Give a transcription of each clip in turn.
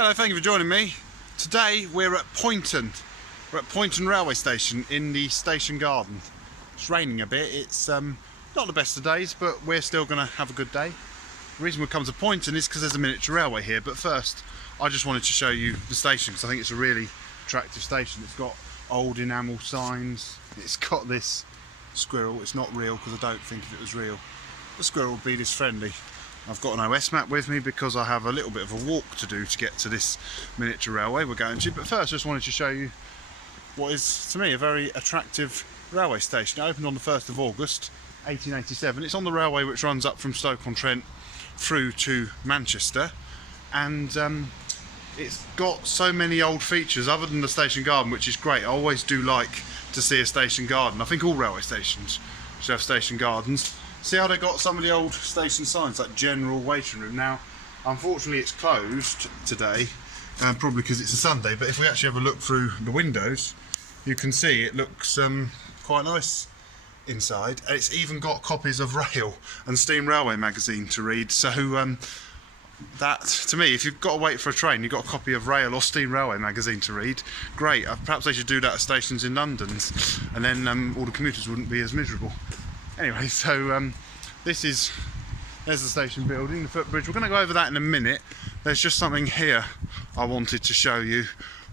Hello, thank you for joining me. Today we're at Poynton. We're at Poynton Railway Station in the station garden. It's raining a bit. It's not the best of days, but we're still going to have a good day. The reason we've come to Poynton is because there's a miniature railway here, but first I just wanted to show you the station because I think it's a really attractive station. It's got old enamel signs. It's got this squirrel. It's not real because I don't think if it was real the squirrel would be this friendly. I've got an OS map with me because I have a little bit of a walk to do to get to this miniature railway we're going to. But first I just wanted to show you what is, to me, a very attractive railway station. It opened on the 1st of August 1887. It's on the railway which runs up from Stoke-on-Trent through to Manchester, and it's got so many old features other than the station garden, which is great. I always do like to see a station garden. I think all railway stations should have station gardens. See how they got some of the old station signs like general waiting room. Now unfortunately it's closed today, probably because it's a Sunday, but if we actually have a look through the windows you can see it looks quite nice inside. It's even got copies of Rail and Steam Railway magazine to read, so that, to me, if you've got to wait for a train, you've got a copy of Rail or Steam Railway magazine to read, great. Perhaps they should do that at stations in London, and then all the commuters wouldn't be as miserable. Anyway, so there's the station building, the footbridge. We're going to go over that in a minute. There's just something here I wanted to show you,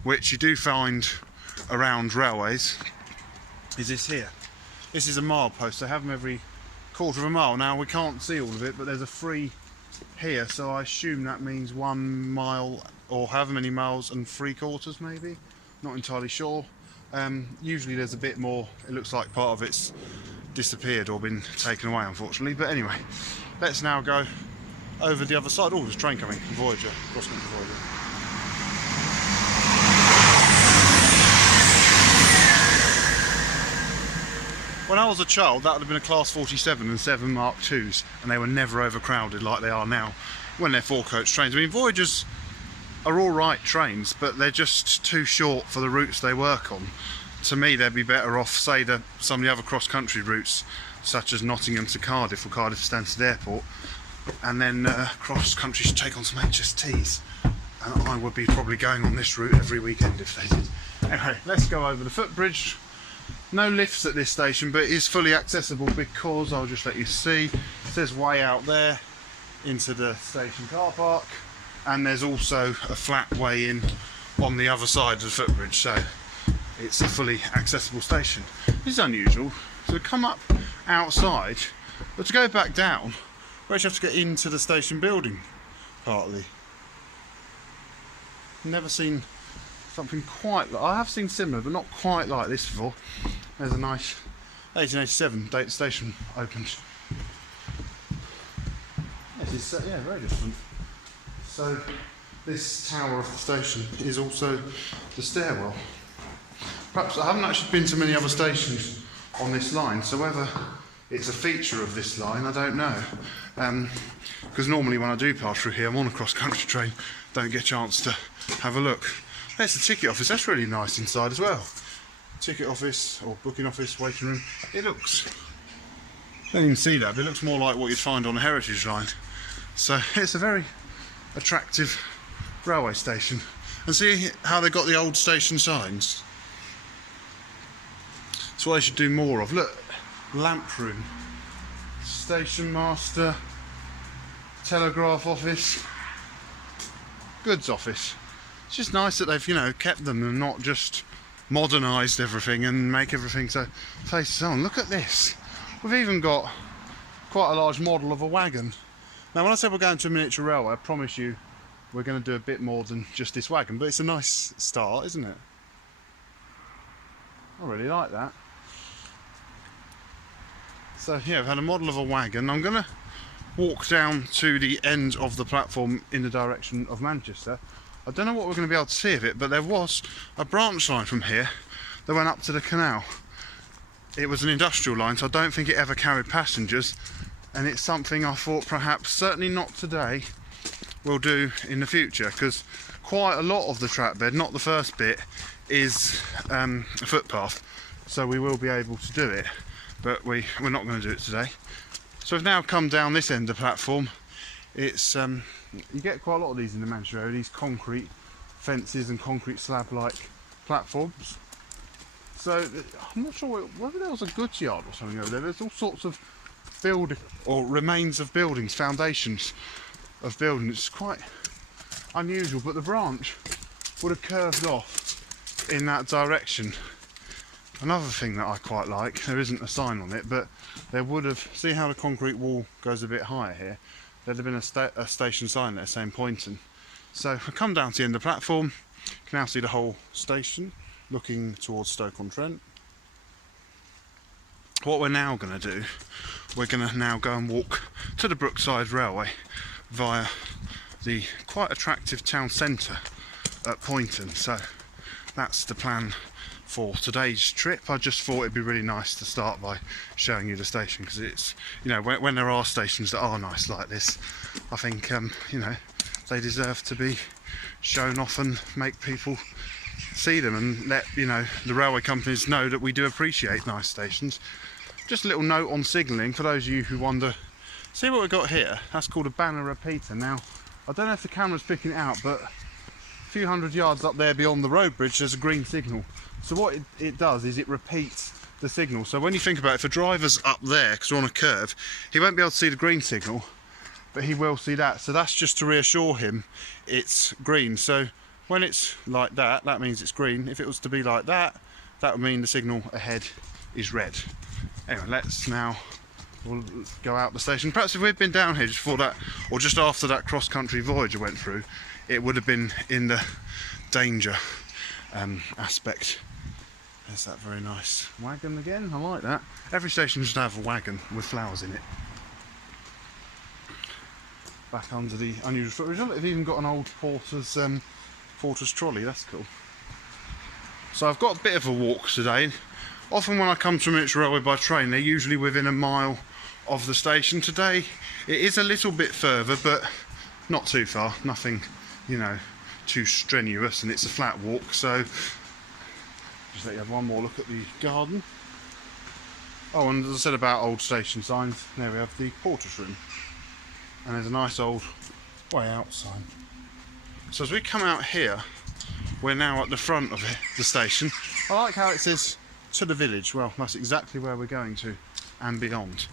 which you do find around railways, is this here. This is a mile post. They have them every quarter of a mile. Now we can't see all of it, but there's a free here, so I assume that means 1 mile or however many miles and 3/4 maybe. Not entirely sure. Usually there's a bit more. It looks like part of it's disappeared or been taken away, unfortunately. But anyway, let's now go over the other side. Oh, there's a train coming, Voyager, cross-country Voyager. When I was a child, that would have been a Class 47 and 7 Mark IIs, and they were never overcrowded like they are now when they're 4-coach trains. I mean, Voyagers are all right trains, but they're just too short for the routes they work on. To me, they'd be better off, say, some of the other cross-country routes, such as Nottingham to Cardiff or Cardiff to Stansted Airport, and then cross-country should take on some HSTs. And I would be probably going on this route every weekend if they did. Anyway, let's go over the footbridge. No lifts at this station, but it is fully accessible because, I'll just let you see, it says way out there into the station car park, and there's also a flat way in on the other side of the footbridge, so it's a fully accessible station. This is unusual. So we come up outside, but to go back down, we actually have to get into the station building, partly. Never seen something quite like, I have seen similar, but not quite like this before. There's a nice 1887 date the station opened. This is, yeah, very different. So this tower of the station is also the stairwell. Perhaps I haven't actually been to many other stations on this line, so whether it's a feature of this line, I don't know. Because normally when I do pass through here, I'm on a cross-country train, don't get a chance to have a look. There's the ticket office. That's really nice inside as well. Ticket office or booking office, waiting room. It looks, I don't even see that, but it looks more like what you'd find on a heritage line. So it's a very attractive railway station. And see how they got the old station signs? That's what they should do more of. Look, lamp room, station master, telegraph office, goods office. It's just nice that they've, you know, kept them and not just modernised everything and make everything so faces on. Look at this. We've even got quite a large model of a wagon. Now when I said we're going to a miniature railway, I promise you we're going to do a bit more than just this wagon, but it's a nice start, isn't it? I really like that. So yeah, we've had a model of a wagon. I'm going to walk down to the end of the platform in the direction of Manchester. I don't know what we're going to be able to see of it, but there was a branch line from here that went up to the canal. It was an industrial line, so I don't think it ever carried passengers, and it's something I thought perhaps, certainly not today, we'll do in the future, because quite a lot of the track bed, not the first bit, is a footpath, so we will be able to do it, but we're not going to do it today. So we've now come down this end of the platform It's you get quite a lot of these in the Manchester area, these concrete fences and concrete slab-like platforms. So I'm not sure whether there was a goods yard or something over there. There's all sorts of building or remains of buildings, foundations of buildings. It's quite unusual, but the branch would have curved off in that direction. Another thing that I quite like, there isn't a sign on it, but there would have, see how the concrete wall goes a bit higher here? There'd have been a station sign there saying Poynton. So if we come down to the end of the platform, you can now see the whole station looking towards Stoke-on-Trent. What we're now going to do, we're going to now go and walk to the Brookside Railway via the quite attractive town centre at Poynton. So that's the plan for today's trip. I just thought it'd be really nice to start by showing you the station, because it's, you know, when there are stations that are nice like this, I think you know, they deserve to be shown off and make people see them, and let, you know, the railway companies know that we do appreciate nice stations. Just a little note on signalling for those of you who wonder. See what we've got here? That's called a banner repeater. Now, I don't know if the camera's picking it out, but a few hundred yards up there beyond the road bridge there's a green signal. So what it does is it repeats the signal. So when you think about it, if a driver's up there, because we're on a curve, he won't be able to see the green signal, but he will see that. So that's just to reassure him it's green. So when it's like that, that means it's green. If it was to be like that, that would mean the signal ahead is red. Anyway, let's now, we'll go out the station. Perhaps if we'd been down here just before that, or just after that cross-country voyage I went through, it would have been in the danger aspect. There's that very nice wagon again, I like that. Every station should have a wagon with flowers in it. Back under the unusual storage. They've even got an old porter's trolley, that's cool. So I've got a bit of a walk today. Often when I come to Miniature Railway by train, they're usually within a mile of the station. Today it is a little bit further, but not too far, nothing, you know, too strenuous, and it's a flat walk. So just let you have one more look at the garden. Oh, and as I said about old station signs, there we have the porter's room, and there's a nice old way out sign. So as we come out here, we're now at the front of the station. I like how it says to the village. Well, that's exactly where we're going to, and beyond.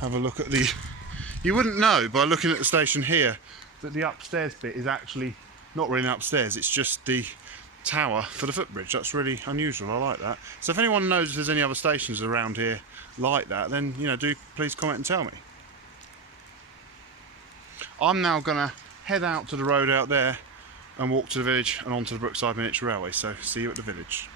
Have a look at the, you wouldn't know by looking at the station here that the upstairs bit is actually not really upstairs, it's just the tower for the footbridge. That's really unusual, I like that. So if anyone knows if there's any other stations around here like that, then, you know, do please comment and tell me. I'm now gonna head out to the road out there and walk to the village and onto the Brookside Miniature Railway. So see you at the village.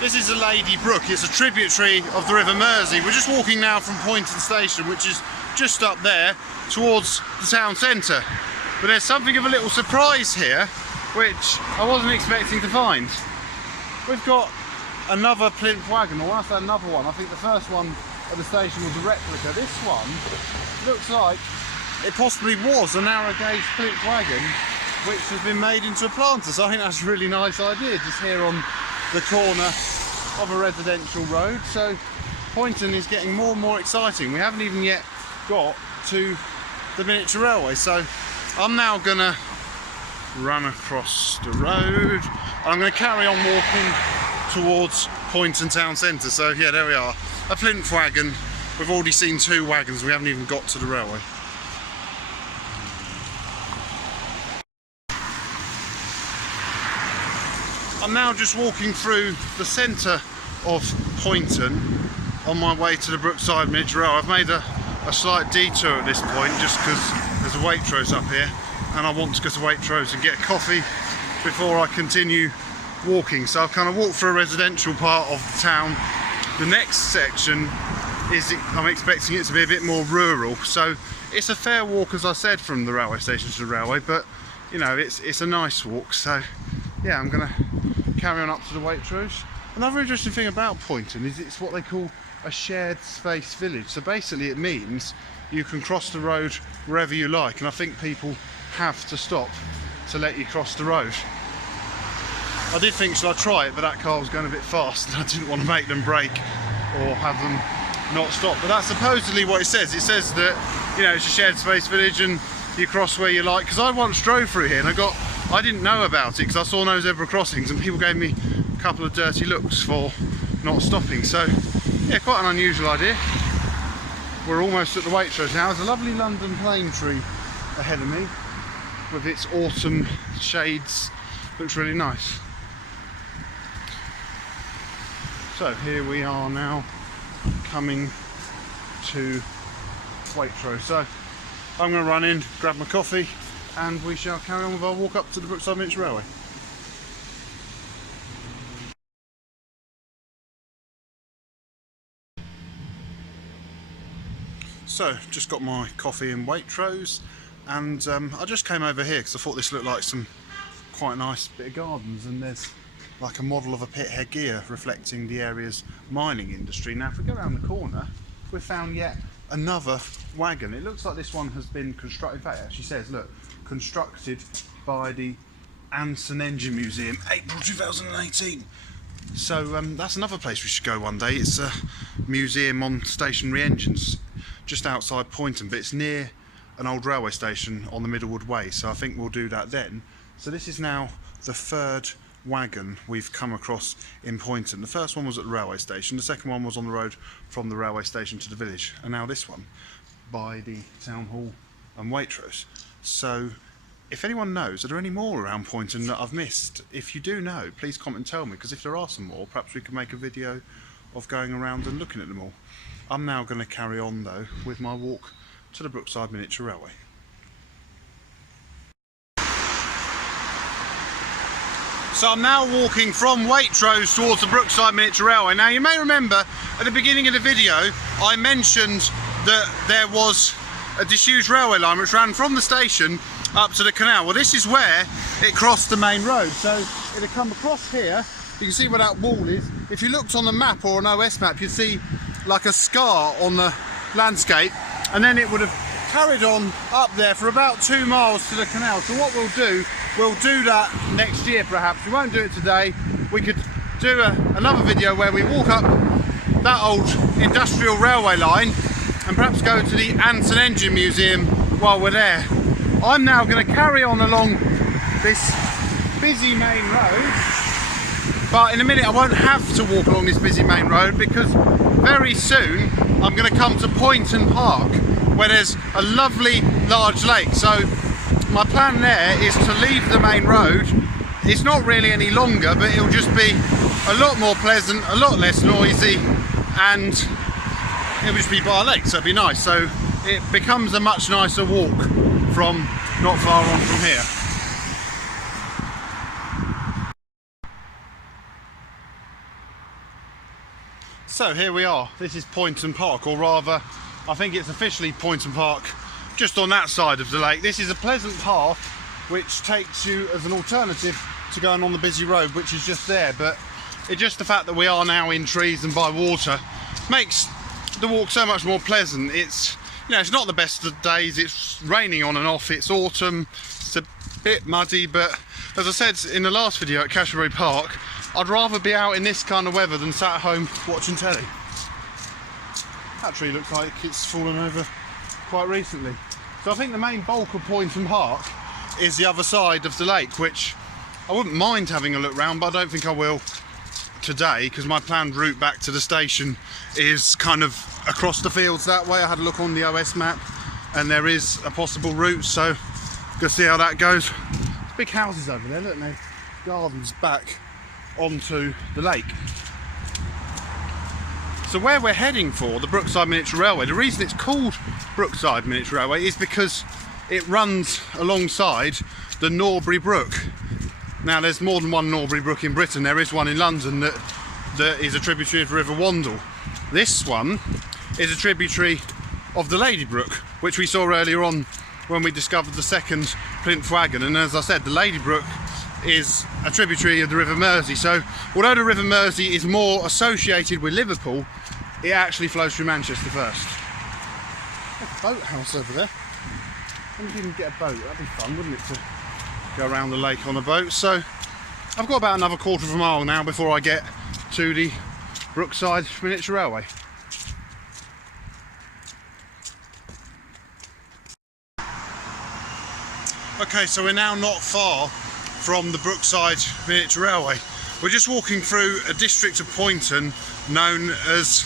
This is the Lady Brook. It's a tributary of the River Mersey. We're just walking now from Poynton Station, which is just up there towards the town centre. But there's something of a little surprise here, which I wasn't expecting to find. We've got another plinth wagon, or when I say another one, I think the first one at the station was a replica. This one looks like it possibly was a narrow gauge plinth wagon, which has been made into a planter. So I think that's a really nice idea, just here on the corner of a residential road. So Poynton is getting more and more exciting. We haven't even yet got to the miniature railway, so I'm now gonna run across the road. I'm gonna carry on walking towards Poynton town centre. So yeah, there we are, a plinth wagon. We've already seen two wagons, we haven't even got to the railway. I'm now just walking through the centre of Poynton on my way to the Brookside Miniature Railway. I've made a slight detour at this point just because there's a Waitrose up here and I want to go to Waitrose and get a coffee before I continue walking. So I've kind of walked through a residential part of the town. The next section is, I'm expecting it to be a bit more rural, so it's a fair walk, as I said, from the railway station to the railway, but you know, it's a nice walk. So yeah, I'm gonna carry on up to the Waitrose. Another interesting thing about Poynton is it's what they call a shared space village. So basically it means you can cross the road wherever you like, and I think people have to stop to let you cross the road. I did think, should I try it, but that car was going a bit fast and I didn't want to make them brake or have them not stop. But that's supposedly what it says. It says that, you know, it's a shared space village and you cross where you like. Because I once drove through here and I didn't know about it because I saw no zebra crossings and people gave me a couple of dirty looks for not stopping. So yeah, quite an unusual idea. We're almost at the Waitrose now. There's a lovely London plane tree ahead of me with its autumn shades. Looks really nice. So here we are now, coming to Waitrose. So I'm going to run in, grab my coffee, and we shall carry on with our walk up to the Brookside Miniature Railway. So just got my coffee in Waitrose, and I just came over here because I thought this looked like some quite nice bit of gardens, and there's like a model of a pit head gear reflecting the area's mining industry. Now if we go around the corner, we've found yet another wagon. It looks like this one has been constructed, in fact it actually says, look, constructed by the Anson Engine Museum, April 2018. So that's another place we should go one day. It's a museum on stationary engines just outside Poynton, but it's near an old railway station on the Middlewood Way, so I think we'll do that then. So this is now the third wagon we've come across in Poynton. The first one was at the railway station, the second one was on the road from the railway station to the village, and now this one by the town hall and Waitrose. So if anyone knows, are there any more around Poynton that I've missed? If you do know, please comment and tell me, because if there are some more, perhaps we can make a video of going around and looking at them all. I'm now going to carry on though with my walk to the Brookside Miniature Railway. So I'm now walking from Waitrose towards the Brookside Miniature Railway. Now you may remember at the beginning of the video I mentioned that there was a disused railway line which ran from the station up to the canal. Well, this is where it crossed the main road. So it'll come across here. You can see where that wall is. If you looked on the map or an OS map, you'd see like a scar on the landscape, and then it would have carried on up there for about 2 miles to the canal. So what we'll do that next year perhaps. We won't do it today. We could do another video where we walk up that old industrial railway line and perhaps go to the Anson Engine Museum while we're there. I'm now going to carry on along this busy main road, but in a minute I won't have to walk along this busy main road because very soon I'm going to come to Poynton Park where there's a lovely large lake. So my plan there is to leave the main road. It's not really any longer, but it'll just be a lot more pleasant, a lot less noisy, and it'll just be by a lake, so it'll be nice. So it becomes a much nicer walk from not far on from here. So here we are. This is Poynton Park, or rather I think it's officially Poynton Park, just on that side of the lake. This is a pleasant path which takes you as an alternative to going on the busy road, which is just there, but it's just the fact that we are now in trees and by water makes the walk so much more pleasant. It's, you know, it's not the best of days, it's raining on and off, it's autumn, it's a bit muddy, but as I said in the last video at Cheshire Park, I'd rather be out in this kind of weather than sat at home watching telly. That tree looks like it's fallen over quite recently. So I think the main bulk of Poynton Park is the other side of the lake, which I wouldn't mind having a look round, but I don't think I will today because my planned route back to the station is kind of across the fields that way. I had a look on the OS map and there is a possible route, so go see how that goes. There's big houses over there, look, there, gardens back onto the lake. So where we're heading for, the Brookside Miniature Railway, the reason it's called Brookside Miniature Railway is because it runs alongside the Norbury Brook. Now there's more than one Norbury Brook in Britain. There is one in London that is a tributary of the River Wandle. This one is a tributary of the Lady Brook, which we saw earlier on when we discovered the second plinth wagon. And as I said, the Lady Brook is a tributary of the River Mersey. So although the River Mersey is more associated with Liverpool, it actually flows through Manchester first. There's a boathouse over there. I wonder if you can get a boat. That'd be fun, wouldn't it, to go around the lake on a boat. So I've got about another quarter of a mile now before I get to the Brookside Miniature Railway. Okay, so we're now not far from the Brookside Miniature Railway. We're just walking through a district of Poynton known as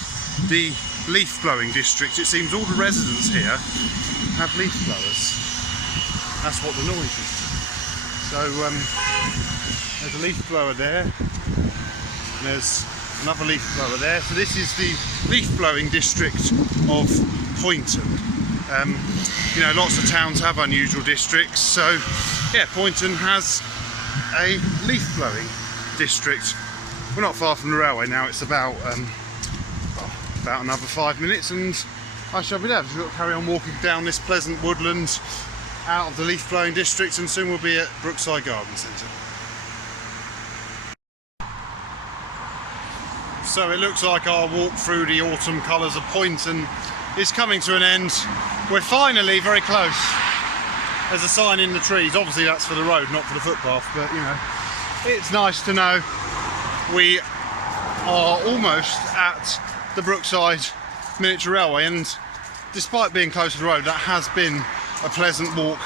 the leaf blowing district. It seems all the residents here have leaf blowers. That's what the noise is. So there's a leaf blower there, and there's another leaf blower there. So this is the leaf blowing district of Poynton. You know, lots of towns have unusual districts, so yeah, Poynton has a leaf blowing district. We're not far from the railway now. It's about another 5 minutes and I shall be there. We'll carry on walking down this pleasant woodland out of the leaf blowing district, and soon we'll be at Brookside Garden Centre. So it looks like our walk through the autumn colours of Poynton is coming to an end. We're finally very close. There's a sign in the trees. Obviously that's for the road, not for the footpath, but you know, it's nice to know we are almost at the Brookside Miniature Railway, and despite being close to the road, that has been a pleasant walk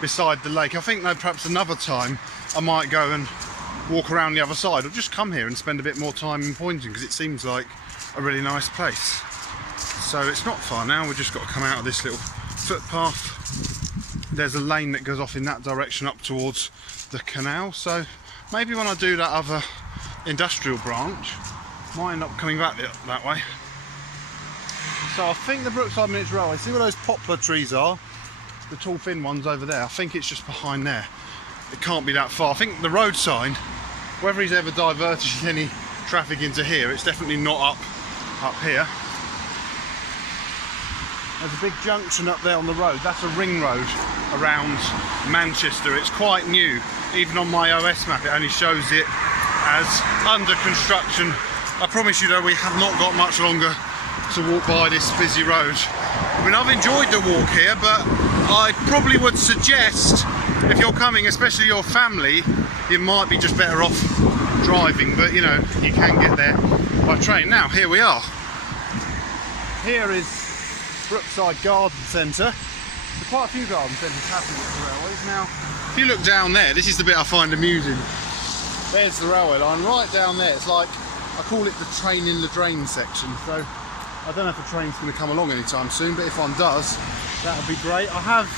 beside the lake. I think though perhaps another time I might go and walk around the other side, or just come here and spend a bit more time in Poynton, because it seems like a really nice place. So it's not far now, we've just got to come out of this little footpath. There's a lane that goes off in that direction up towards the canal, so maybe when I do that other industrial branch, might end up coming back that way. So I think the Brookside Miniature Railway, see where those poplar trees are? The tall thin ones over there, I think it's just behind there. It can't be that far. I think the road sign, whether he's ever diverted any traffic into here, it's definitely not up here. There's a big junction up there on the road. That's a ring road around Manchester. It's quite new. Even on my OS map, it only shows it as under construction. I promise you though, we have not got much longer to walk by this busy road. I mean, I've enjoyed the walk here, but I probably would suggest, if you're coming, especially your family, you might be just better off driving, but you know, you can get there by train. Now, here we are. Here is Brookside Garden Centre. There's quite a few garden centres happening at the railways. Now, if you look down there, this is the bit I find amusing. There's the railway line right down there. It's like, I call it the train in the drain section. So I don't know if the train's going to come along anytime soon, but if one does, that would be great. I have,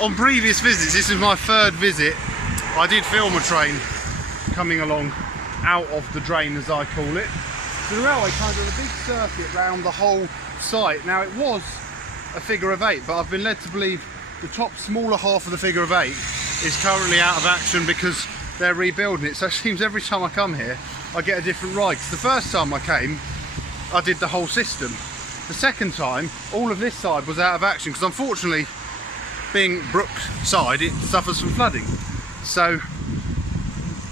on previous visits, this is my third visit, I did film a train coming along out of the drain, as I call it. So the railway kind of a big circuit round the whole site. Now, it was a figure of 8, but I've been led to believe the top smaller half of the figure of 8 is currently out of action because they're rebuilding it. So it seems every time I come here I get a different ride. 'Cause the first time I came I did the whole system. The second time all of this side was out of action because, unfortunately, being Brookside, it suffers from flooding. So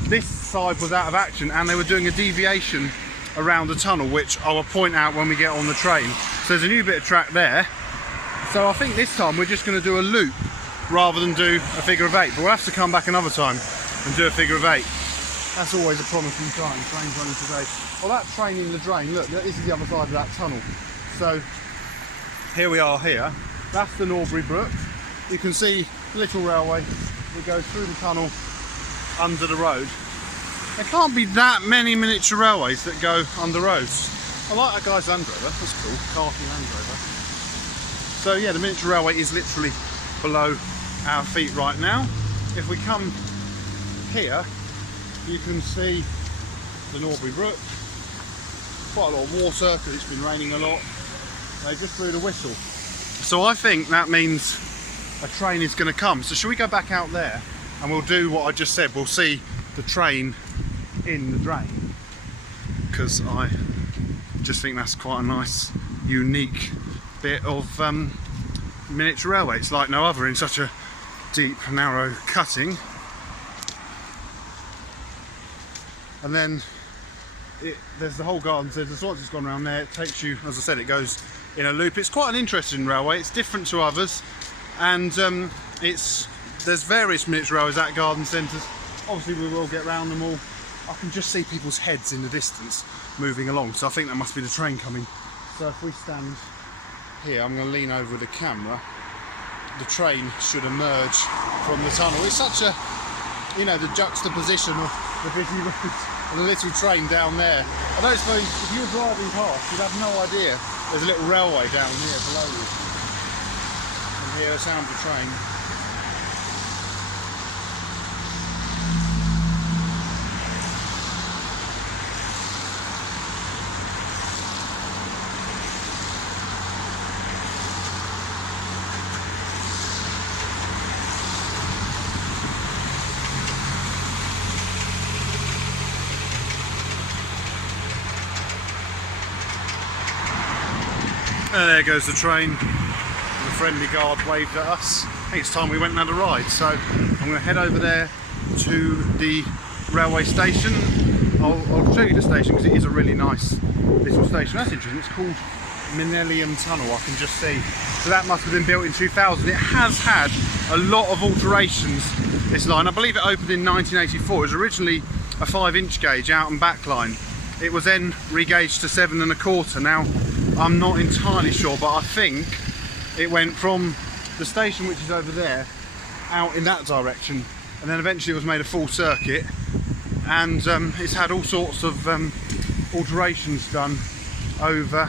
this side was out of action and they were doing a deviation around the tunnel, which I will point out when we get on the train. So there's a new bit of track there. So I think this time we're just going to do a loop rather than do a figure of 8, but we'll have to come back another time and do a figure of 8. That's always a promising sign. Train's running today. Well, that train in the drain, look, this is the other side of that tunnel. So here we are here. That's the Norbury Brook. You can see the little railway that goes through the tunnel under the road. There can't be that many miniature railways that go under roads. I like that guy's Land Rover, that's cool, khaki Land Rover. So yeah, the miniature railway is literally below our feet right now. If we come here, you can see the Norbury Brook. Quite a lot of water because it's been raining a lot. They just blew the whistle. So I think that means a train is going to come. So shall we go back out there and we'll do what I just said. We'll see the train in the drain, because I just think that's quite a nice, unique bit of miniature railway. It's like no other in such a deep, narrow cutting. And then there's the whole garden centre. So once it's gone around there, it takes you, as I said, it goes in a loop. It's quite an interesting railway. It's different to others, and there's various miniature railways at garden centres. Obviously we will get round them all I can just see people's heads in the distance moving along, so I think that must be the train coming. So if we stand here, I'm going to lean over the camera. The train should emerge from the tunnel. It's such a, you know, the juxtaposition of the busy road and the little train down there. I don't suppose if you were driving past, you'd have no idea there's a little railway down here below you. And hear the sound of the train. And there goes the train. The friendly guard waved at us. I think it's time we went and had a ride. So I'm going to head over there to the railway station. I'll show you the station because it is a really nice little station. That's interesting. It's called Millennium Tunnel, I can just see. So that must have been built in 2000. It has had a lot of alterations, this line. I believe it opened in 1984. It was originally a 5-inch gauge out and back line. It was then regauged to 7 1/4. Now, I'm not entirely sure, but I think it went from the station, which is over there, out in that direction, and then eventually it was made a full circuit, and it's had all sorts of alterations done over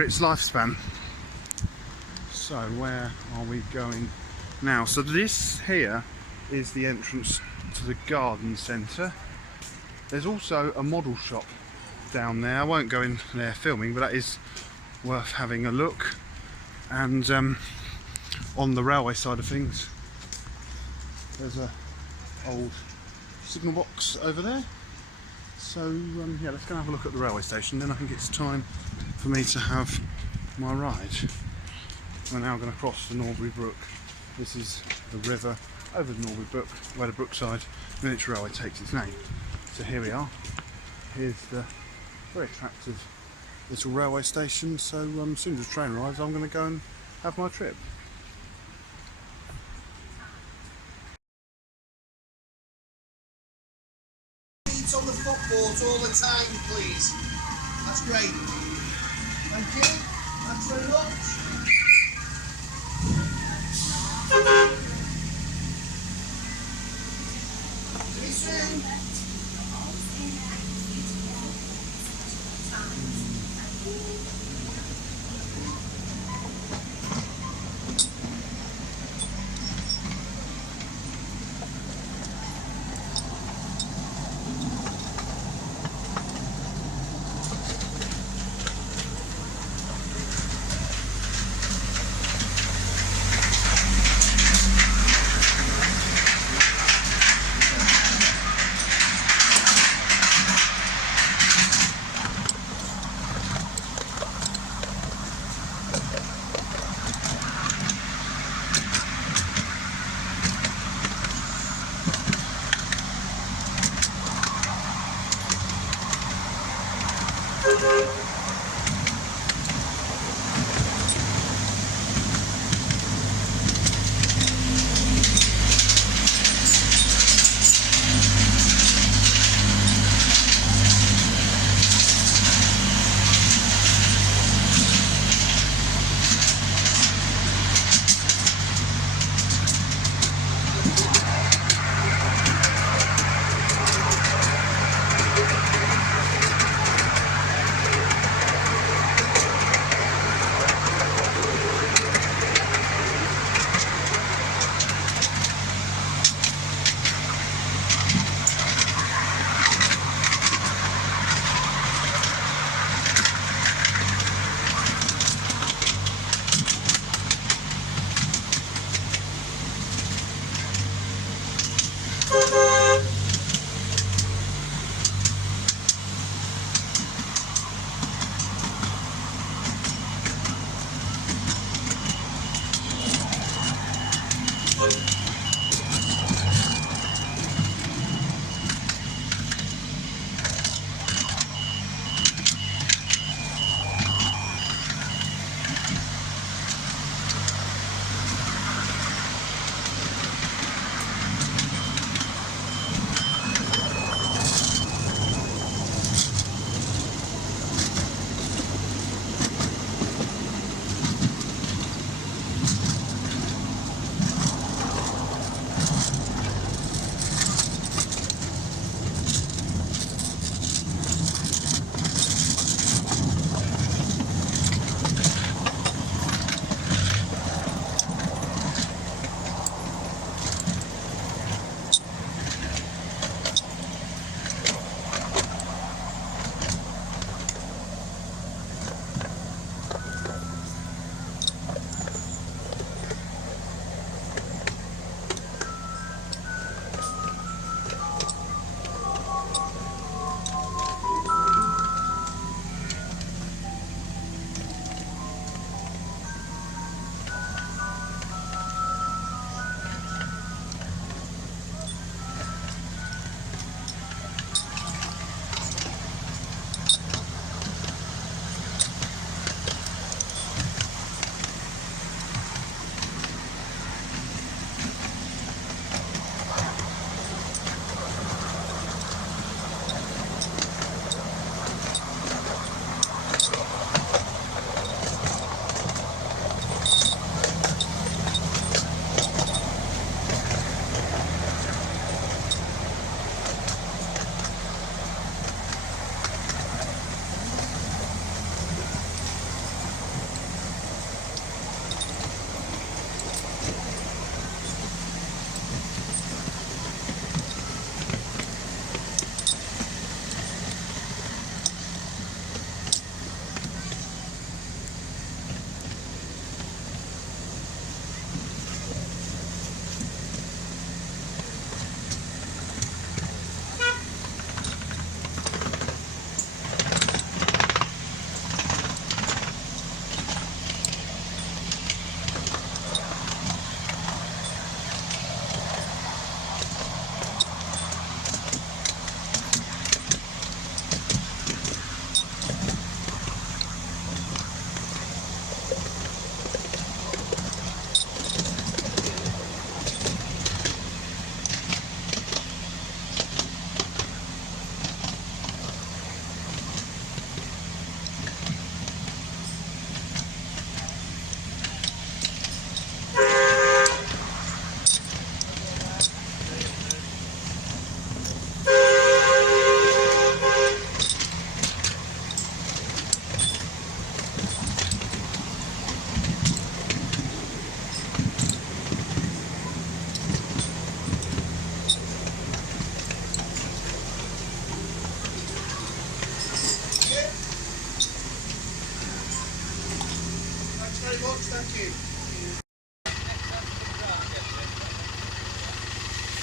its lifespan. So where are we going now? So this here is the entrance to the garden centre. There's also a model shop down there. I won't go in there filming, but that is worth having a look. And on the railway side of things, there's a old signal box over there. So yeah, let's go and have a look at the railway station, then I think it's time for me to have my ride. We're now going to cross the Norbury Brook. This is the river over the Norbury Brook where the Brookside Miniature Railway takes its name. So here we are. Here's the very attractive little railway station. So as soon as the train arrives, I'm going to go and have my trip. On the footboard all the time, please. That's great. Thank you. Thanks very much. See you soon.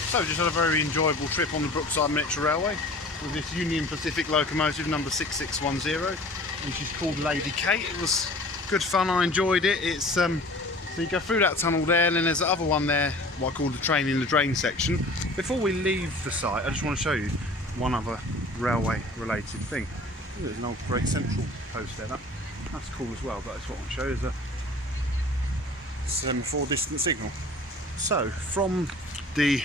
So just had a very enjoyable trip on the Brookside Miniature Railway with this Union Pacific locomotive number 6610, and she's called Lady Kate. It was good fun, I enjoyed it. It's so you go through that tunnel there, and then there's the other one there, what I call the train in the drain section. Before we leave the site, I just want to show you one other railway related thing. Ooh, there's an old Great Central post there. That's cool as well, but that's what I want to show you, is a semaphore distance signal. So from the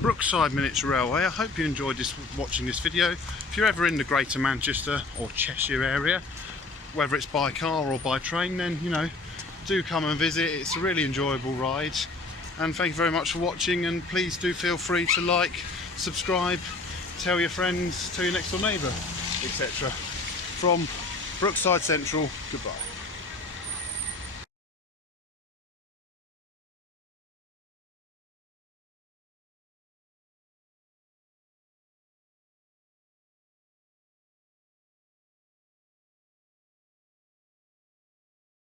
Brookside Miniature Railway, I hope you enjoyed watching this video. If you're ever in the Greater Manchester or Cheshire area, whether it's by car or by train, then do come and visit. It's a really enjoyable ride, and thank you very much for watching, and please do feel free to like, subscribe, tell your friends, tell your next door neighbour, etc. From Brookside Central, goodbye.